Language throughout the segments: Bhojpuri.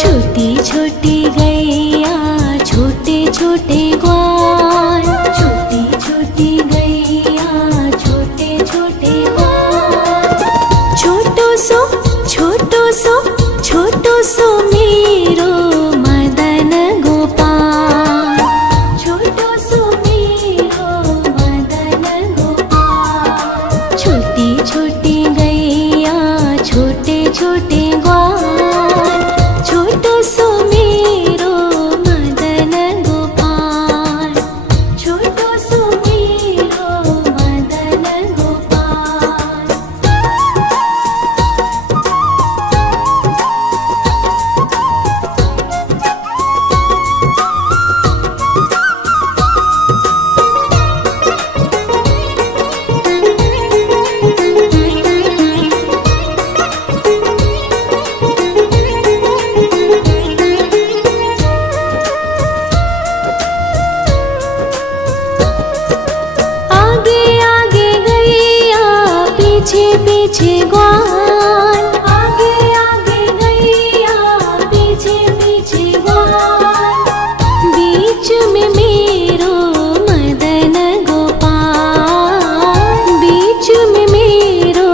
छोटी छोटी गैया छोटे छोटे ग्वाल, छोटी छोटी गैया छोटे छोटे ग्वाल। छोटो सो मेरो मदन गोपाल, छोटो सो मेरो मदन गोपाल। छोटी छोटी गैया छोटे छोटे ग्वाल, छोटो सो मेरो मदन गोपाल, छोटो सो मेरो मदन गोपाल। पीछे पीछे ग्वाल, आगे आगे गैया पीछे पीछे ग्वाल। बीच में मेरो मदन गोपाल, बीच में मेरो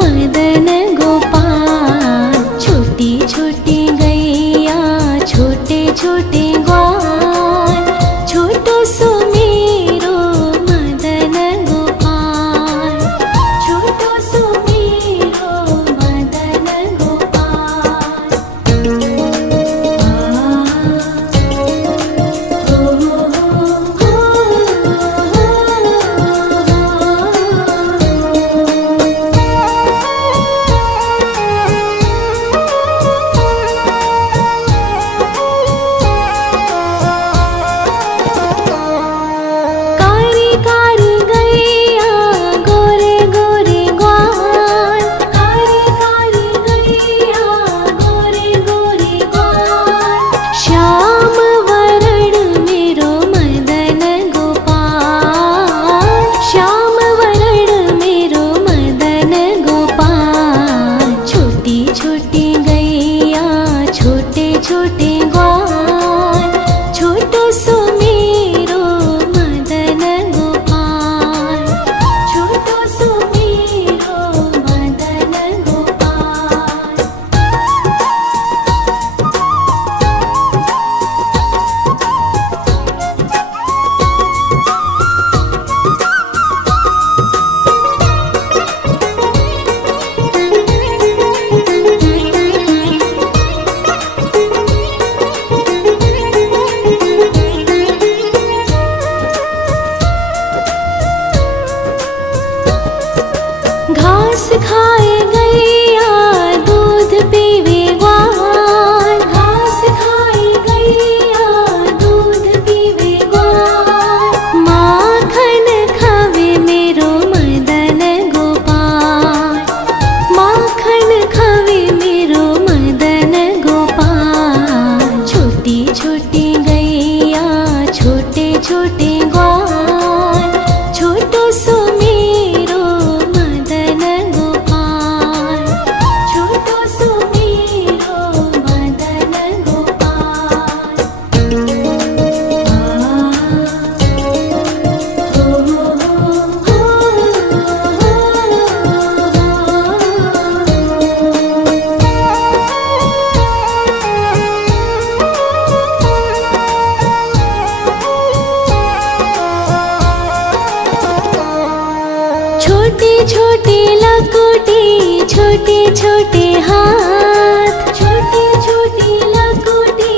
मदन गोपाल। छोटी छोटी गैया छोटे छोटे ग्वाल, छोटो सो मेरो मदन गोपाल, छोटो सो मेरो मदन गोपाल। कारी कारी गैया गोरे गोरे ग्वाल, कारी कारी गैया गोरे गोरे ग्वाल। श्याम वरण मेरो मदन गोपाल, श्याम वरण मेरो मदन गोपाल। छोटी छोटी गैया छोटे छोटे ग्वाल, छोटो सो मेरो मदन गोपाल, छोटो सो मेरो मदन गोपाल। घास खाए गैया दूध पीवे ग्वाल, घास खाए गैया दूध पीवे ग्वाल। माखन खावे मेरो मदन गोपाल, माखन खावे मेरो मदन गोपाल। छोटी छोटी गैया छोटे छोटे ग्वाल, छोटो सो मेरो मदन गोपाल, छोटो सो मेरो मदन गोपाल। छोटी छोटी लकुटी छोटे छोटे हाथ, छोटी छोटी लकुटी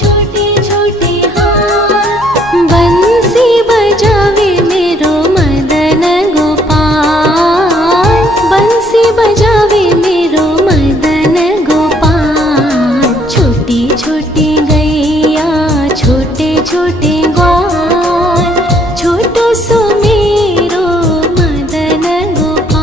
छोटे छोटे हाथ। बंसी बजावे मेरो मदन गोपाल, बंसी बजावे मेरो मदन गोपाल। छोटी छोटी गैया छोटे छोटे ग्वाल, छोटो सो मेरो मदन गोपाल,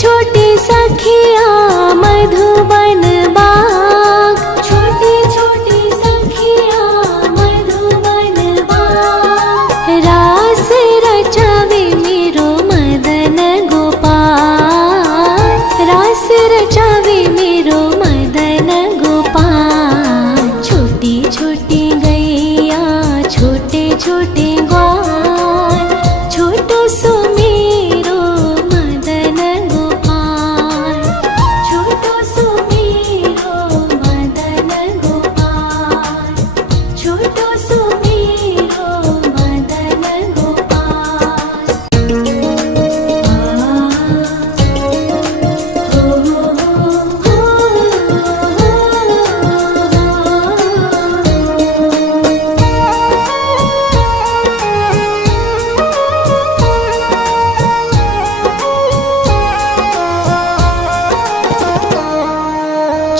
छोटी सखिया मधुबन बाग, छोटी छोटी सखिया मधुबन बाग। रास रचावे मेरो मदन गोपाल, रास रचावे मेरो मदन गोपाल। छोटी छोटी गैया छोटे छोटे ग्वाल, छोटो सो मेरो मदन गोपाल, छोटो सो मेरो मदन गोपाल, छोटो सो मेरो मदन गोपाल।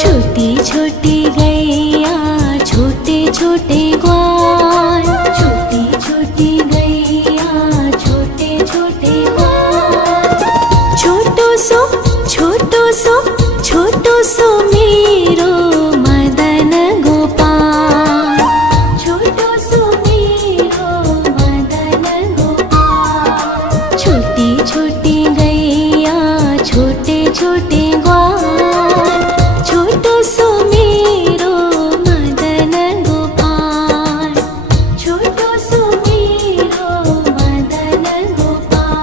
छोटी छोटी गैया छोटे छोटे ग्वाल, छोटी छोटी गैया छोटे छोटे ग्वाल। छोटो सो छोटो सो छोटो सो मेरो मदन गोपाल, छोटो सो मेरो मदन गोपाल। छोटी छोटी गैया छोटे छोटे ग्वाल, छोटो सो मेरो मदन गोपाल, छोटो सो मेरो मदन गोपाल।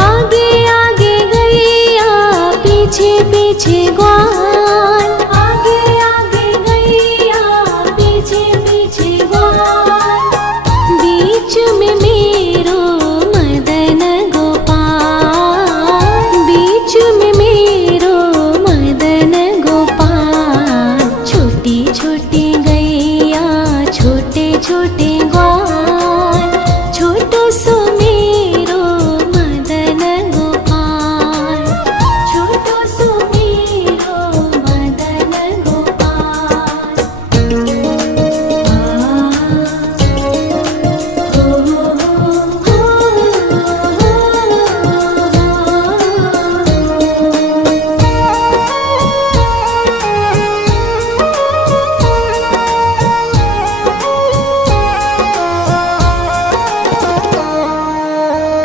आगे आगे गैया पीछे पीछे ग्वाल, आगे आगे गैया पीछे पीछे ग्वाल। बीच में मेरो मदन गोपाल, बीच में मेरो मदन गोपाल। छोटी छोटी गैया छोटे छोटे ग्वाल, छोटो सो मेरो मदन गोपाल, छोटो सो मेरो मदन गोपाल।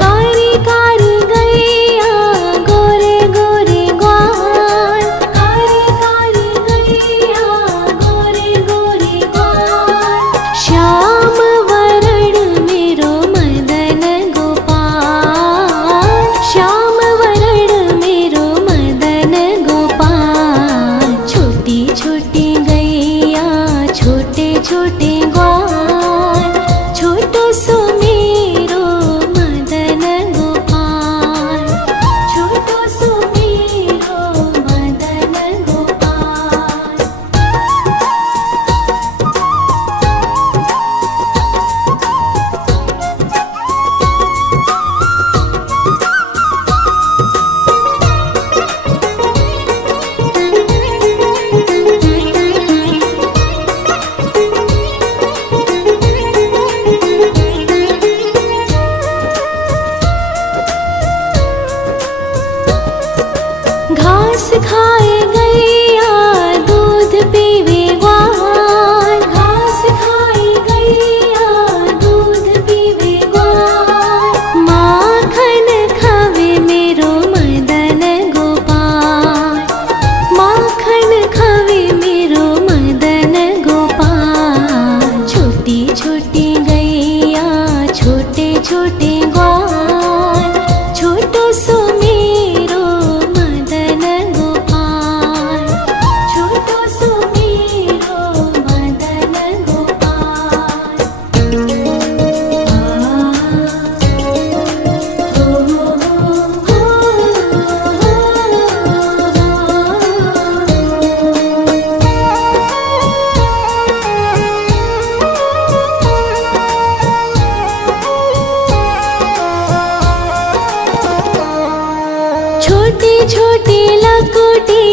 कारी कारी गैया गोरे गोरे ग्वाल, कारी कारी गैया गोरे गोरे ग्वाल। श्याम वरण मेरो मदन गोपाल, श्याम वरण मेरो मदन गोपाल। छोटी छोटी गैया छोटे छोटे ग्वाल, छोटो सो मेरो मदन गोपाल, छोटो सो मेरो मदन गोपाल। घास खाए गैया दूध पीवे ग्वाल, घास खाए गैया दूध पीवे ग्वाल। माखन खावे मेरो मदन गोपाल, माखन खावे मेरो मदन गोपाल। छोटी छोटी गैया छोटे छोटे ग्वाल, छोटो सो मेरो मदन गोपाल, छोटो सो मेरो छोटे छोटे लकोटी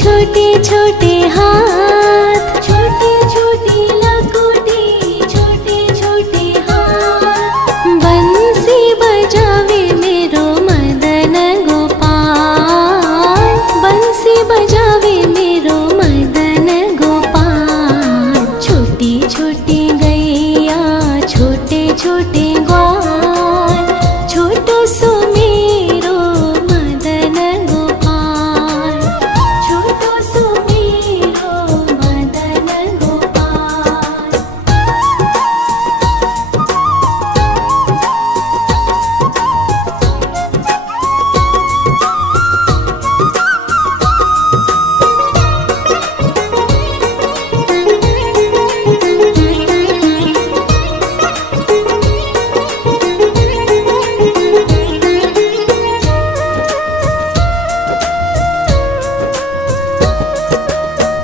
छोटे छोटे हाथ, छोटे छोटे लकोटी छोटे छोटे हाथ। बंसी बजावे मेरो मदन गोपाल, बंसी बजावे मेरो मदन गोपाल। छोटी छोटी गैया छोटे छोटे ग्वाल, छोटो सो मेरो मदन गोपाल, छोटो सो मेरो मदन गोपाल।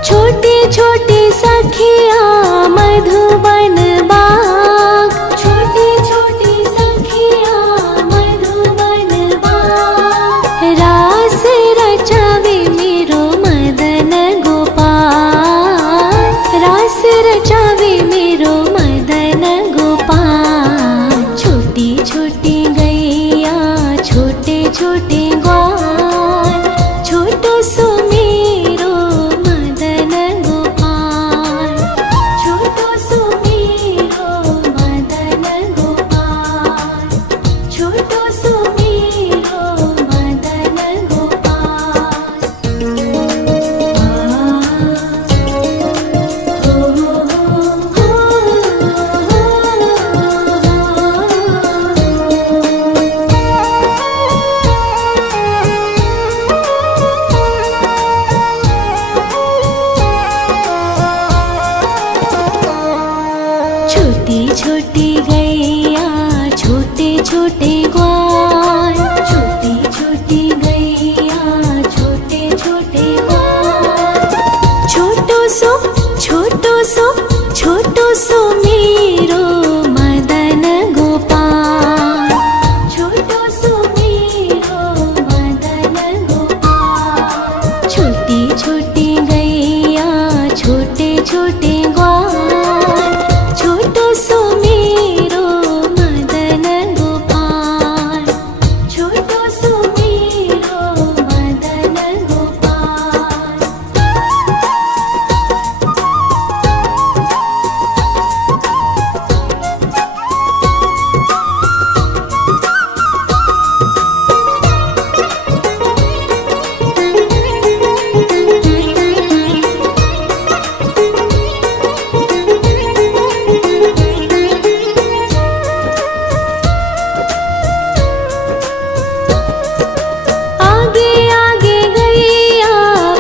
छोटे छोटे सखिया मधुबन बाग, छोटे छोटे सखिया मधुबन बाग। रास रचावे मेरो मदन गोपाल, रास रचावे मेरो मदन गोपाल। छोटी छोटी गैया छोटे छोटे ग्वाल, छोटो सो मेरो मदन गोपाल, छोटो सो मेरो मदन गोपाल, छोटो सो मेरो मदन गोपाल। छोटी छोटी गैया छोटे छोटे ग्वाल, छोटी छोटी गैया छोटे छोटे ग्वाल। छोटो सो छोटो सो मेरो मदन गोपाल, छोटो सो मेरो मदन गोपाल। छोटी छोटी गैया छोटे छोटे ग्वाल, छोटो सो मेरो मदन गोपाल, छोटो सो मेरो मदन गोपाल। आगे आगे गैया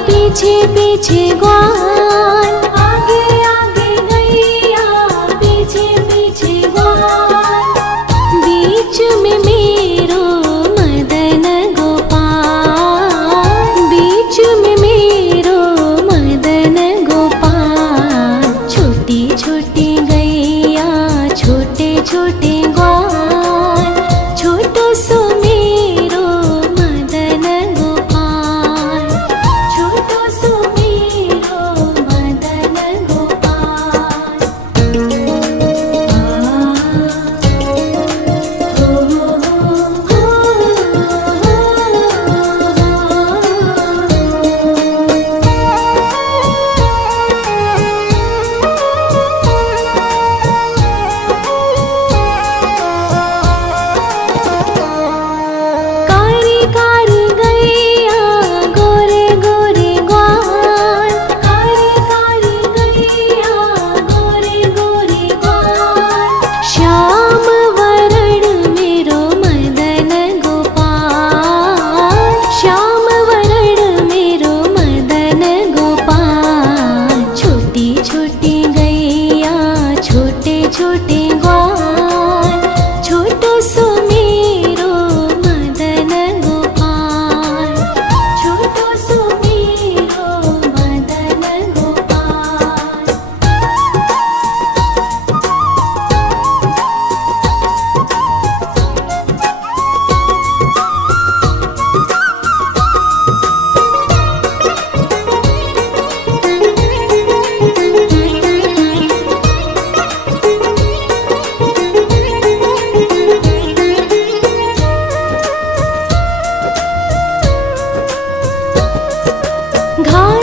पीछे पीछे ग्वाल, आगे आगे गैया पीछे पीछे ग्वाल। बीच में मेरो मदन गोपाल, बीच में मेरो मदन गोपाल। छोटी छोटी गैया छोटे छोटे ग्वाल, छोटो सो मेरो मदन गोपाल, छोटो सो मेरो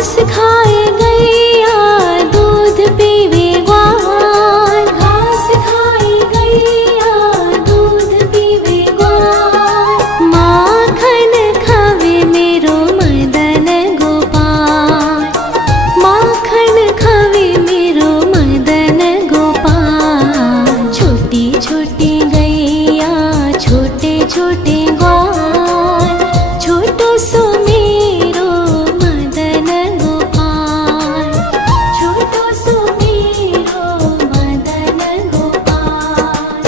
घास खाए गैया दूध पीवे ग्वाल, घास खाए गैया दूध पीवे ग्वाल, माखन खावे मेरो मदन गोपाल, माखन खावे मेरो मदन गोपाल। छोटी छोटी गैया छोटे छोटे ग्वाल, छोटो सो मेरो मदन गोपाल, छोटो सो मेरो मदन गोपाल।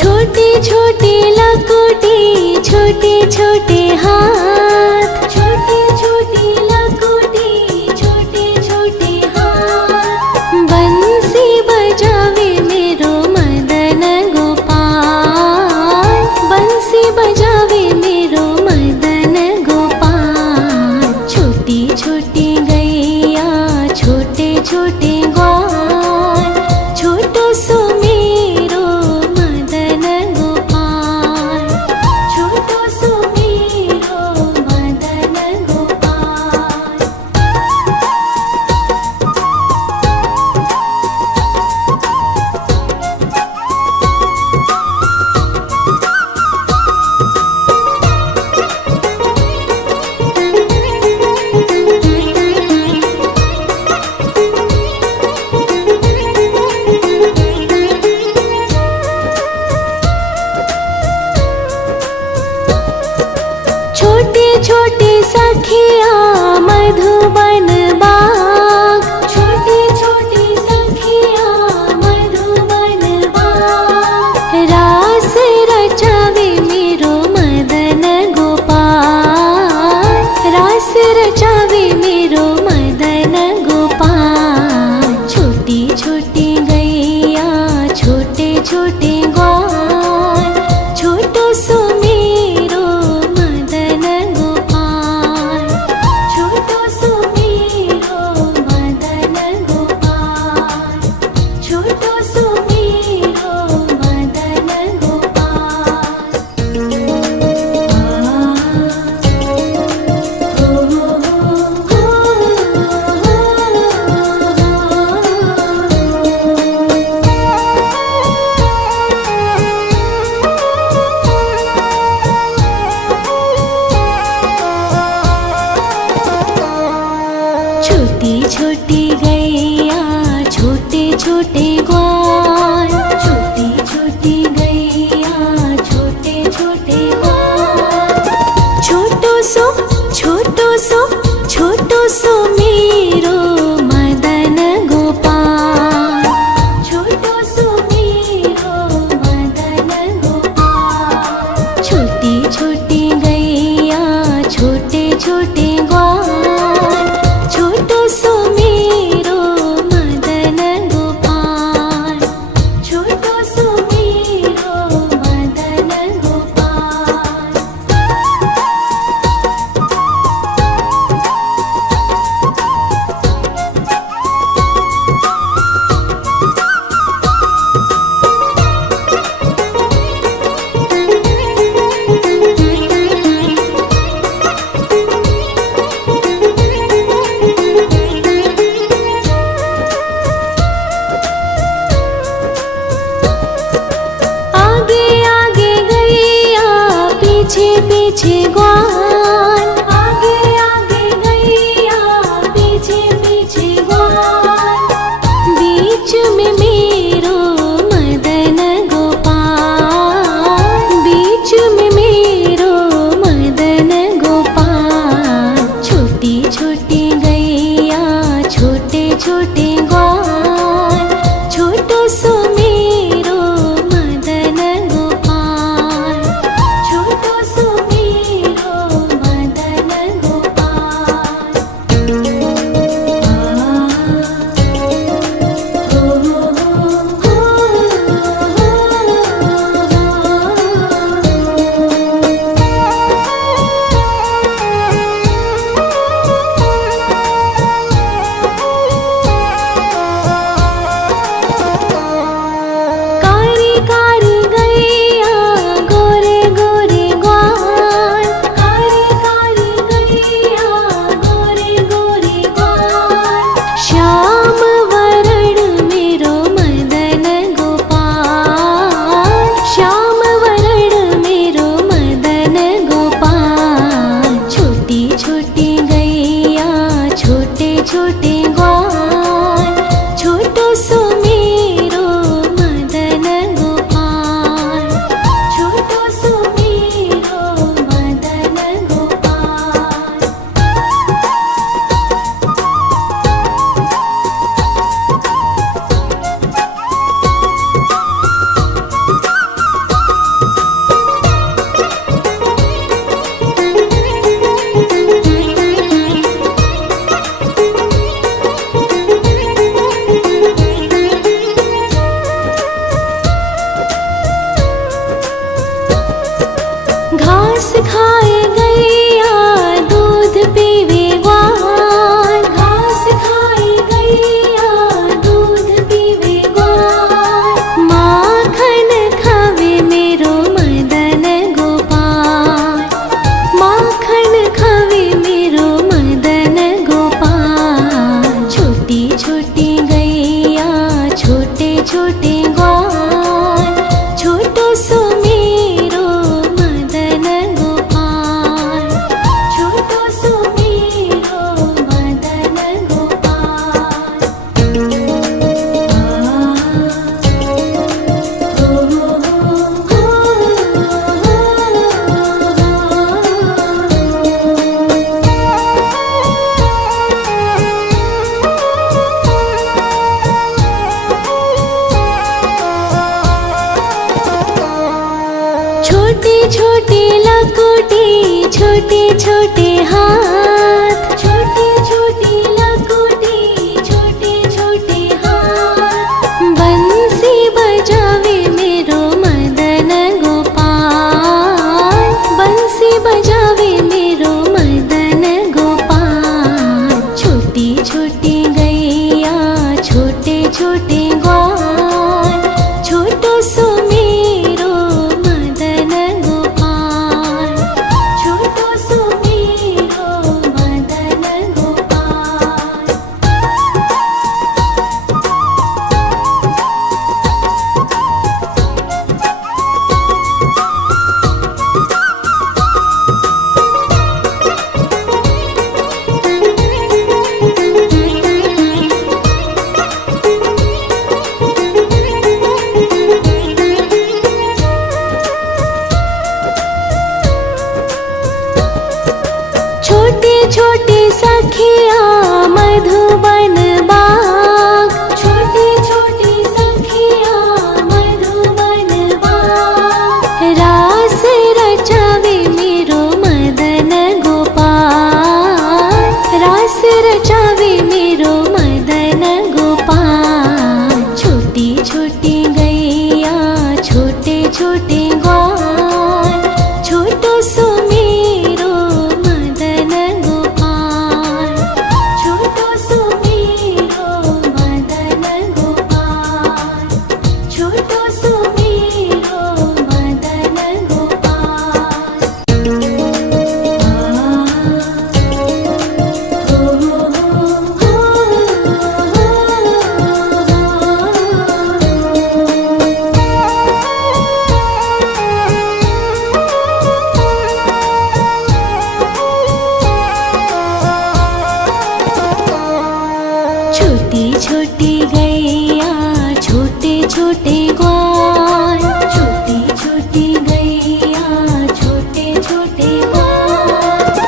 छोटी छोटी लकुटी छोटे छोटे हाथ, छोटी छोटी लकुटी छोटे छोटे हाथ, बंसी बजावे मेरो मदन गोपाल, बंसी बजावे मेरो मदन गोपाल। छोटी छोटी गैया छोटे छोटे ग्वाल, छोटो सो मेरो मदन गोपाल, छोटो सो मेरो मदन गोपाल। छोटे छोटे सखिया मधुबन बाग, छोटे छोटे सखिया मधुबन बाग, रास रचावे मेरो मदन गोपाल, रास रचावे मेरो मदन गोपाल। छोटी छोटी गैया छोटे छोटे ग्वाल, छोटो सो मेरो मदन गोपाल, छोटो सो मेरो मदन गोपाल, छोटो सो मेरो मदन गोपाल। छोटी छोटी गैया छोटे छोटे ग्वाल, छोटी छोटी गैया छोटे छोटे ग्वाल, छोटो सो छोटो सो छोटो सो मेरो मदन गोपाल, छोटो सो मेरो मदन गोपाल। छोटी छोटी गैया छोटे छोटे ग्वाल, छोटो सो मेरो मदन गोपाल, छोटो सो मेरो मदन गोपाल। आगे आगे गैया पीछे पीछे ग्वाल, आगे आगे गैया पीछे पीछे ग्वाल, बीच में मेरो मदन गोपाल, बीच में मेरो मदन गोपाल। छोटी छोटी गैया छोटे छोटे ग्वाल, छोटो सो मेरो मदन गोपाल, छोटो सो मेरो घास खाए गैया दूध पीवे ग्वाल, घास खाए गैया दूध पीवे ग्वाल, माखन खावे मेरो मदन गोपाल, माखन खावे मेरो मदन गोपाल। छोटी छोटी गैया छोटे छोटे ग्वाल, छोटो सो मेरो मदन गोपाल, छोटो सो मेरो मदन गोपाल। छोटी छोटी लकुटी छोटे छोटे हाथ, छोटी छोटी लकुटी छोटे छोटे हाथ, बंसी बजावे मेरो मदन गोपाल, बंसी बजावे मेरो मदन गोपाल। छोटी छोटी गैया छोटे छोटे ग्वाल, छोटो सो मेरो मदन गोपाल, छोटो सो मेरो मदन गोपाल। छोटी छोटी सखिया मधुबन बाग, छोटी छोटी सखिया मधुबन बाग, रास रचावे मेरो मदन गोपाल, रास रचावे मेरो मदन गोपाल। छोटी छोटी गैया छोटे छोटे ग्वाल, छोटो सो मेरो मदन गोपाल, छोटो सो मेरो मदन गोपाल, छोटो सो मेरो मदन गोपाल। छोटी छोटी गैया छोटे छोटे ग्वाल, छोटी छोटी गैया छोटे छोटे ग्वाल,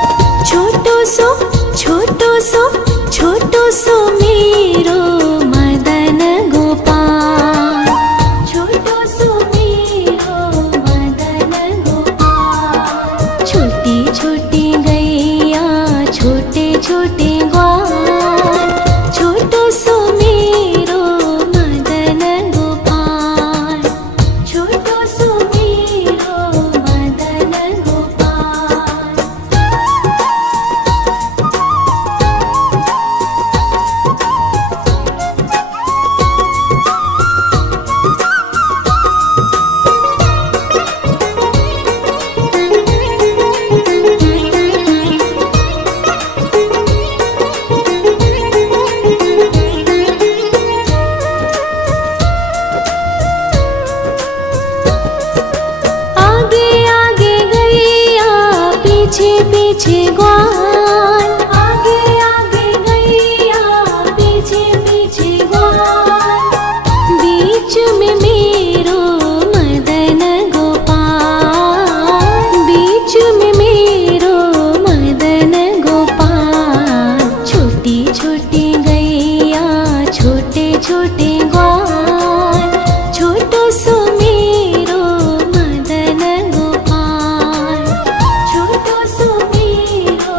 छोटो सो छोटो सो छोटो सो मेरो मदन गोपाल, छोटो सो मेरो मदन गोपाल। छोटी छोटी गैया छोटे छोटे ग्वाल, छोटो सो मेरो मदन गोपाल, छोटो सो मेरो मदन गोपाल। आगे आगे गैया पीछे पीछे ग्वाल, आगे आगे गैया पीछे पीछे ग्वाल, बीच में मेरो मदन गोपाल, बीच में मेरो मदन गोपाल। छोटी छोटी गैया छोटे छोटे ग्वाल, छोटो सो मेरो मदन गोपाल, छोटो सो मेरो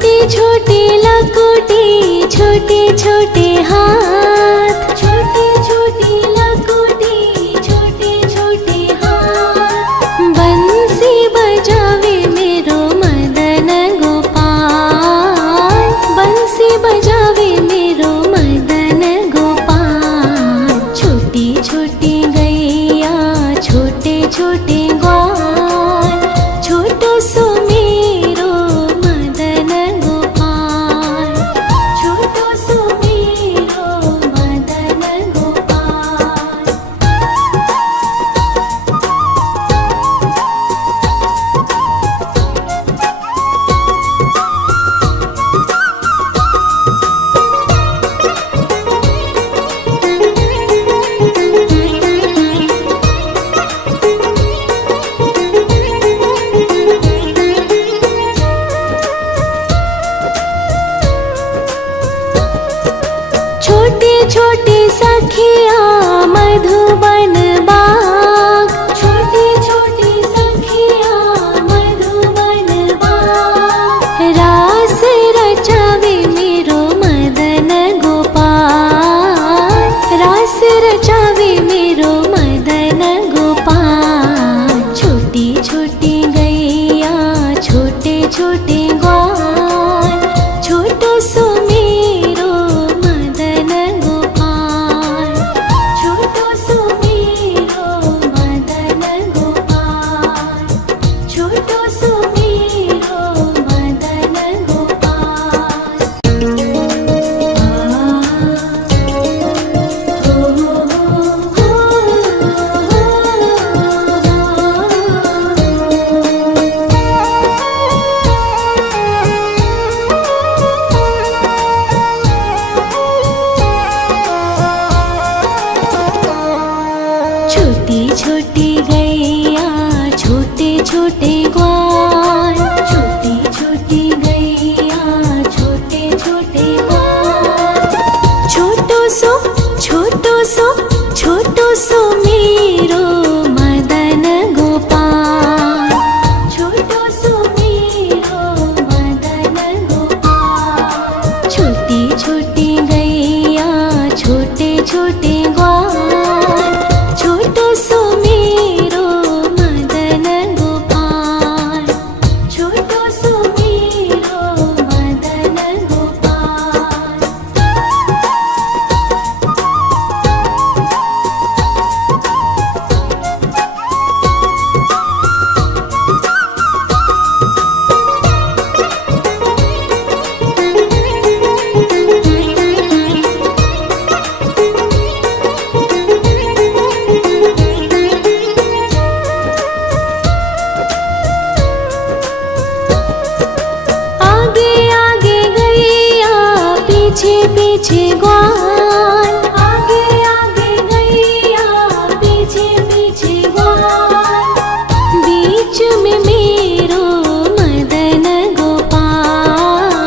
छोटे छोटे लकोटे छोटे छोटे हाथ, छोटे छोटे लकोटे छोटे छोटे हाथ। बंसी बजावे मेरो मदन गोपाल, बंसी बजावे मेरो मदन गोपाल। छोटी छोटी गैया छोटे छोटे ग्वाल, छोटो सो मेरो मदन गोपाल, छोटो सो मेरो मदन गोपाल। छोटे छोटे सखिया मधुबन बाग, छोटे छोटे सखिया मधुबन बाग। रास रचावे मेरो मदन गोपाल, रास रचावे मेरो मदन गोपाल। छोटी छोटी गैया छोटे छोटे ग्वाल, छोटो सो मेरो मदन गोपाल, छोटो सो मेरो मदन गोपाल, छोटो सो मेरो मदन गोपाल। छोटी छोटी गैया छोटे छोटे ग्वाल, छोटी छोटी गैया छोटे छोटे ग्वाल। छोटो सो छोटो सो छोटो सो मेरो मदन गोपाल, छोटो सो मेरो मदन गोपाल। छोटी छोटी गैया छोटे छोटे ग्वाल, छोटो सो मेरो मदन गोपाल, छोटो सो मेरो मदन गोपाल। आगे आगे गैया पीछे पीछे ग्वाल, आगे आगे गैया पीछे पीछे ग्वाल। बीच में मेरो मदन गोपाल,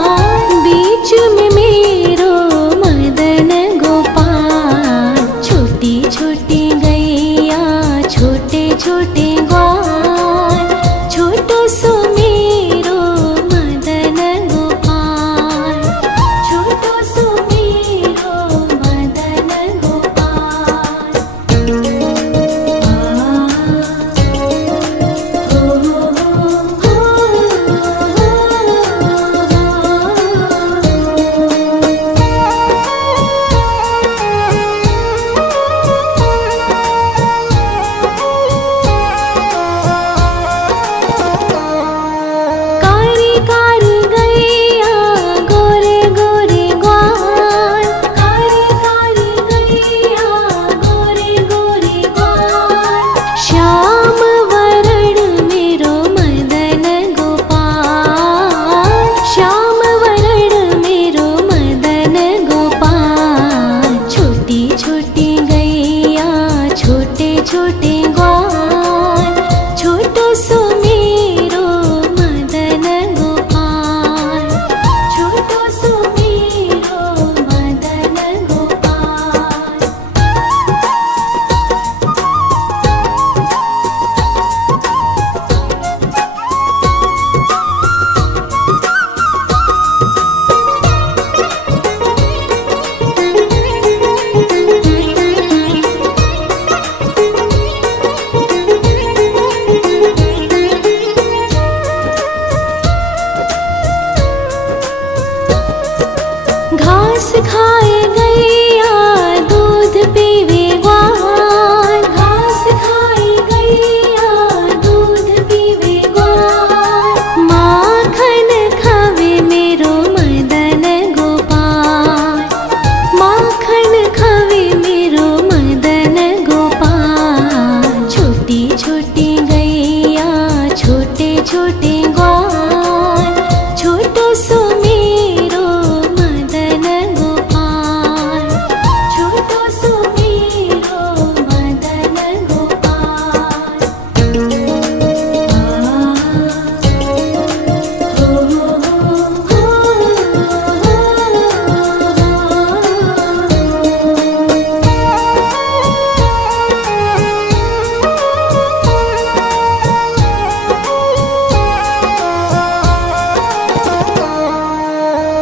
बीच में मेरो मदन गोपाल। छोटी छोटी गैया छोटे छोटे ग्वाल, छोटो सो मेरो मदन गोपाल, छोटो सो मेरो दूध पीवे ग्वाल, घास खाई गैया दूध पीवे ग्वाल, माखन खावे मेरो मदन गोपाल, माखन खावे मेरो मदन गोपाल। छोटी छोटी गैया छोटे छोटे ग्वाल, छोटो सो मेरो मदन गोपाल, छोटो सो मेरो मदन गोपाल।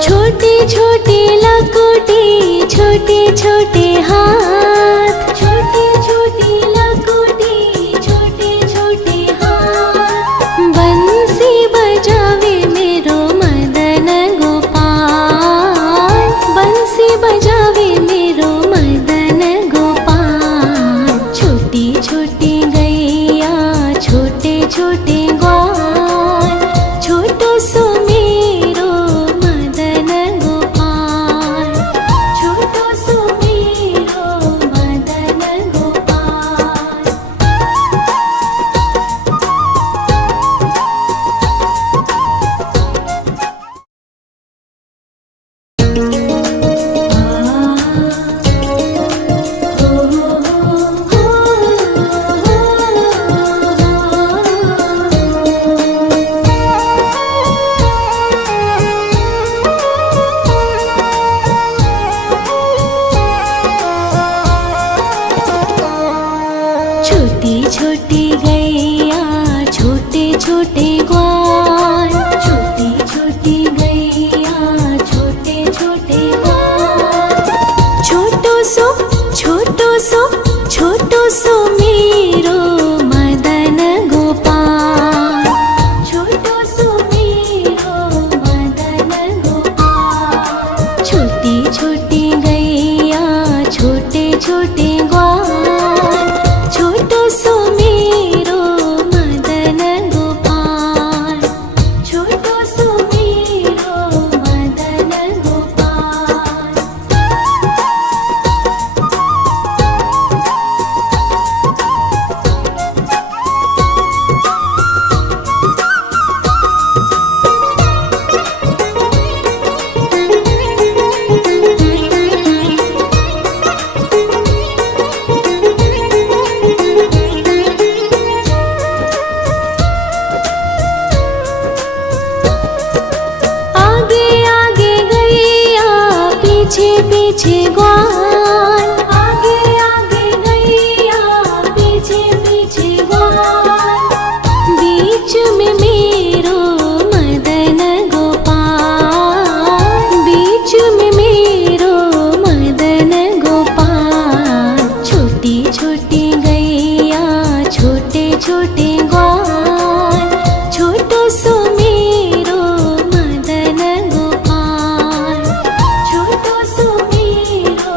छोटे छोटे लकोटे छोटे छोटे हाथ, छोटे छोटे लकोटे छोटे छोटे हाथ, बंसी बजावे मेरो मदन गोपाल, बंसी बजावे मेरो मदन गोपाल। छोटी छोटी गैया छोटे छोटे ग्वाल, छोटो सो मेरो मदन गोपाल, छोटो सो मेरो मदन गोपाल। छोटी छोटी गैया छोटे छोटे ग्वाल, छोटी छोटी गैया छोटे छोटे ग्वाल, छोटो सो छोटो सो मेरो मदन गोपाल, छोटो सो मेरो मदन गोपाल। छोटी छोटी गैया छोटे छोटे ग्वाल, छोटो सो मेरो मदन गोपाल, छोटो सो मेरो मदन गोपाल। आगे आगे गैया पीछे पीछे ग्वाल, आगे आगे गैया पीछे पीछे ग्वाल, बीच में मेरो मदन गोपाल, बीच में मेरो मदन गोपाल। छोटी छोटी गैया छोटे छोटे ग्वाल, छोटो सो मेरो मदन गोपाल, छोटो सो मेरो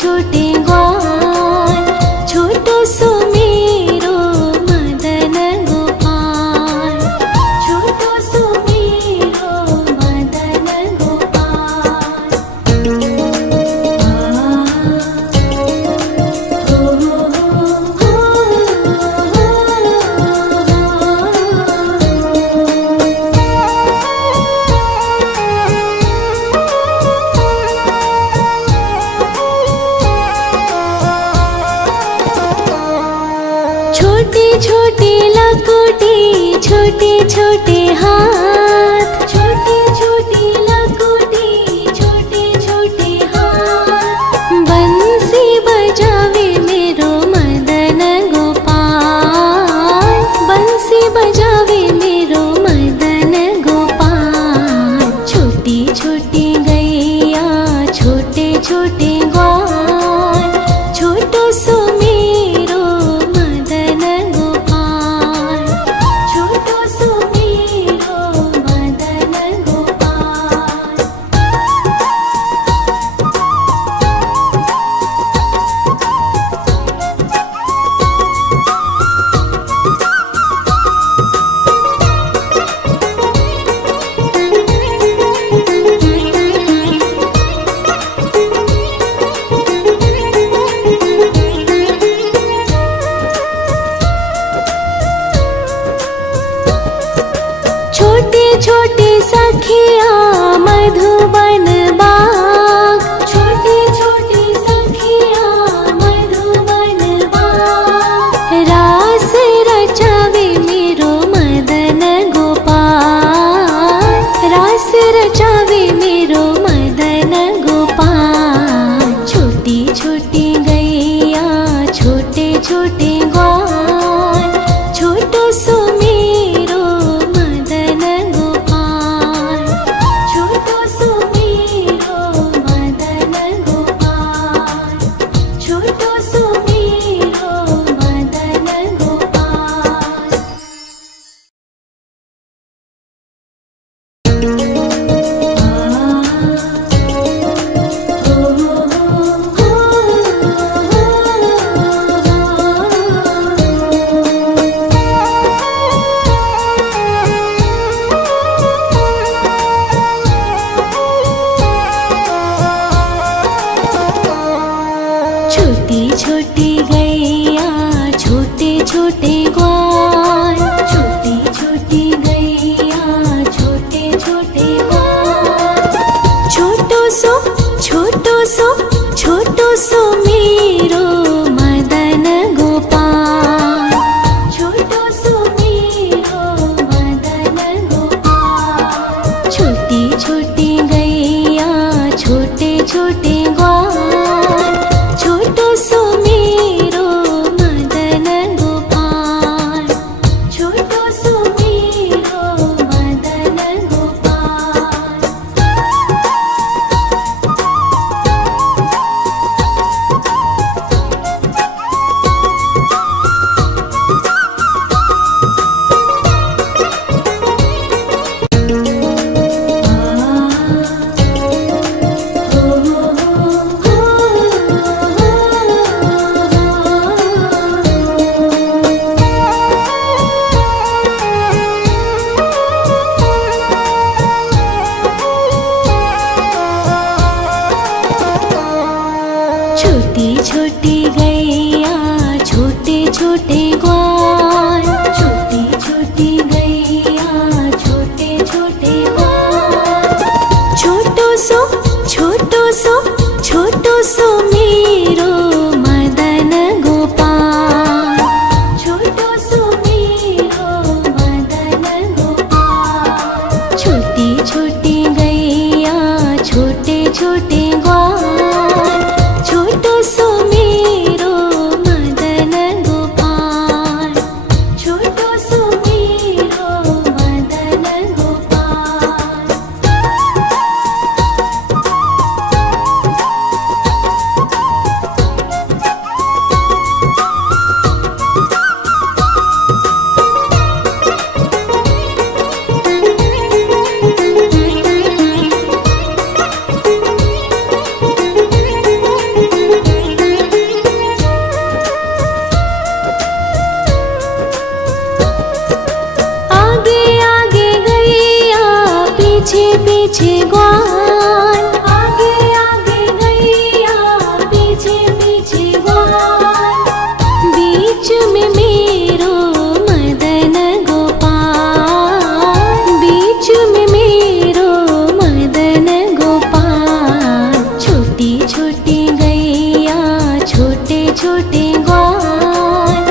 छोटे ग्वाल, छोटो सो मेरो मदन गोपाल, छोटो सो मेरो मदन गोपाल। छोटे छोटे लकोटे, छोटे छोटे हाथ, छोटे छोटे लकोटे, छोटे छोटे हाथ। बंसी बजावे मेरो मदन गोपाल, बंसी बजावे मेरो मदन गोपाल। छोटी छोटी गैया, छोटे छोटे ग्वाल, छोटो सो मेरो मदन गोपाल, छोटो सो मेरो मदन गोपाल। छोटे छोटे सखिया मधुबन बाग, छोटे छोटे सखिया मधुबन बाग। रास रचावे मेरो मदन गोपाल, रास रचावे मेरो मदन गोपाल। छोटी छोटी गैया, छोटे छोटे ग्वाल, छोटो सो मेरो मदन गोपाल, छोटो सो मेरो मदन गोपाल, छोटो सो मेरो मदन गोपाल। छोटी छोटी गैया, छोटे छोटे ग्वाल, छोटी छोटी गैया, छोटे छोटे ग्वाल। छोटो सो छोटो सो छोटो सो मेरो मदन गोपाल, छोटो सो मेरो मदन गोपाल। छोटी छोटी गैया, छोटे छोटे ग्वाल, छोटो सो मेरो मदन गोपाल, छोटो सो मेरो मदन गोपाल। छोटी छोटी गैया, छोटे छोटे ग्वाल, छोटी छोटी गैया, छोटे छोटे ग्वाल। छोटो सो छोटो सो छोटो सो मेरो मदन गोपाल, छोटो सो मेरो मदन गोपाल। छोटी छोटी गैया, छोटे छोटे ग्वाल, छोटो सो मेरो पीछे ग्वाल, आगे आगे गैया पीछे पीछे ग्वाल, बीच में मेरो मदन गोपाल, बीच में मेरो मदन गोपाल। छोटी छोटी गैया छोटे छोटे ग्वाल,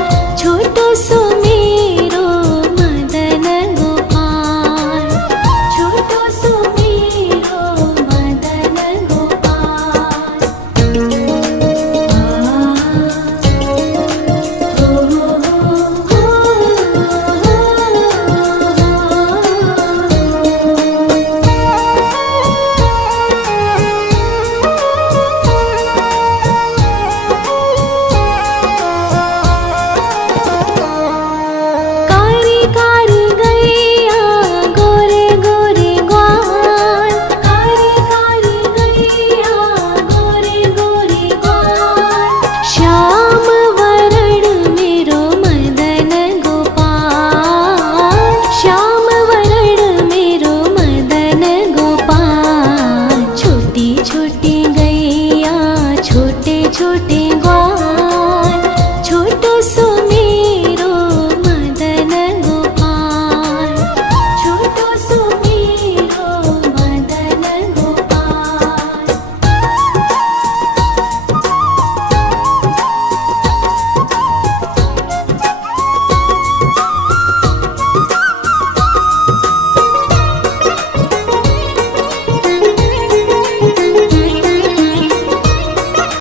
छोटो सो मेरो मदन गोपाल, छोटो सो मेरो मदन गोपाल। कारी कारी गैया गोरे गोरे ग्वाल, कारी कारी गैया गोरे गोरे ग्वाल, श्याम वरण मेरो मदन गोपाल, श्याम वरण मेरो मदन गोपाल। छोटी छोटी गैया छोटे छोटे ग्वाल,